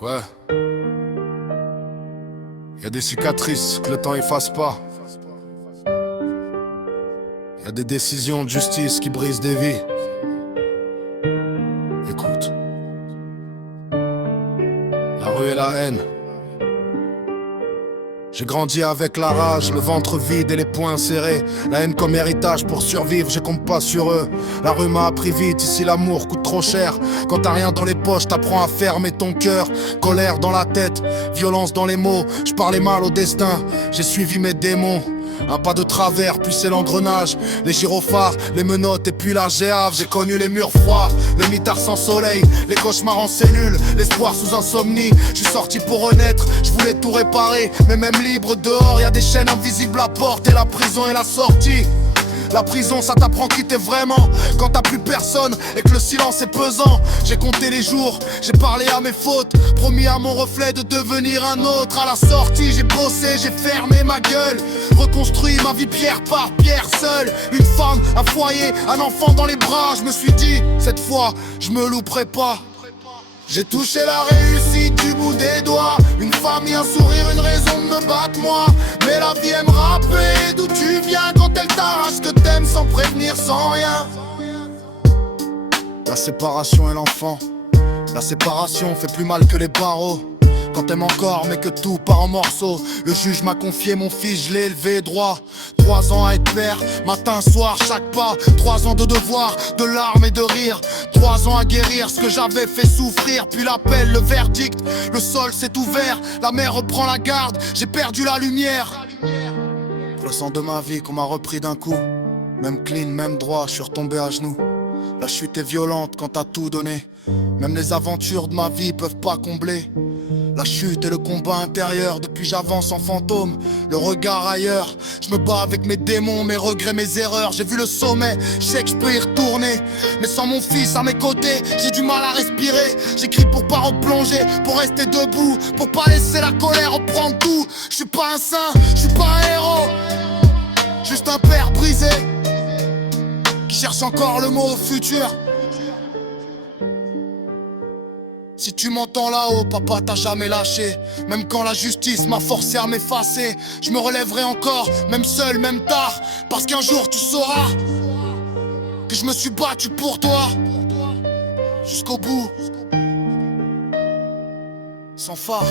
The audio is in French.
Ouais. Y a des cicatrices que le temps efface pas. Y a des décisions de justice qui brisent des vies. Écoute. La rue et la haine. J'ai grandi avec la rage, le ventre vide et les poings serrés. La haine comme héritage, pour survivre, je compte pas sur eux. La rue m'a appris vite, ici l'amour coûte trop cher. Quand t'as rien dans les poches, t'apprends à fermer ton cœur. Colère dans la tête, violence dans les mots. Je parlais mal au destin, j'ai suivi mes démons. Un pas de travers, puis c'est l'engrenage. Les gyrophares, les menottes et puis la géave. J'ai connu les murs froids, le mitard sans soleil, les cauchemars en cellule, l'espoir sous insomnie. Je suis sorti pour renaître, je voulais tout réparer. Mais même libre dehors, y a des chaînes invisibles à porte. Et la prison est la sortie. La prison, ça t'apprend qui t'es vraiment quand t'as plus personne et que le silence est pesant. J'ai compté les jours, j'ai parlé à mes fautes, promis à mon reflet de devenir un autre. À la sortie, j'ai bossé, j'ai fermé ma gueule, reconstruit ma vie pierre par pierre seule. Une femme, un foyer, un enfant dans les bras. Je me suis dit, cette fois, je me louperai pas. J'ai touché la réussite du bout des doigts. Une famille, un sourire, une raison de me battre moi. Mais la vie aime rappeler d'où tu viens quand elle t'arrache que t'aimes sans prévenir, sans rien. La séparation et l'enfant. La séparation fait plus mal que les barreaux. Quand t'aimes encore mais que tout part en morceaux. Le juge m'a confié mon fils, je l'ai élevé droit. 3 ans à être père, matin, soir, chaque pas. 3 ans de devoir, de larmes et de rire. 3 ans à guérir ce que j'avais fait souffrir. Puis l'appel, le verdict, le sol s'est ouvert. La mer reprend la garde, j'ai perdu la lumière. Le sang de ma vie qu'on m'a repris d'un coup. Même clean, même droit, je suis retombé à genoux. La chute est violente quand t'as tout donné. Même les aventures de ma vie peuvent pas combler la chute et le combat intérieur. Depuis j'avance en fantôme, le regard ailleurs. Je me bats avec mes démons, mes regrets, mes erreurs. J'ai vu le sommet, je sais que je peux y retourner. Mais sans mon fils à mes côtés, j'ai du mal à respirer. J'écris pour pas replonger, pour rester debout, pour pas laisser la colère reprendre tout. Je suis pas un saint, je suis pas un héros, juste un père brisé qui cherche encore le mot au futur. Si tu m'entends là-haut, papa t'a jamais lâché. Même quand la justice m'a forcé à m'effacer, je me relèverai encore, même seul, même tard. Parce qu'un jour tu sauras que je me suis battu pour toi jusqu'au bout, sans phare.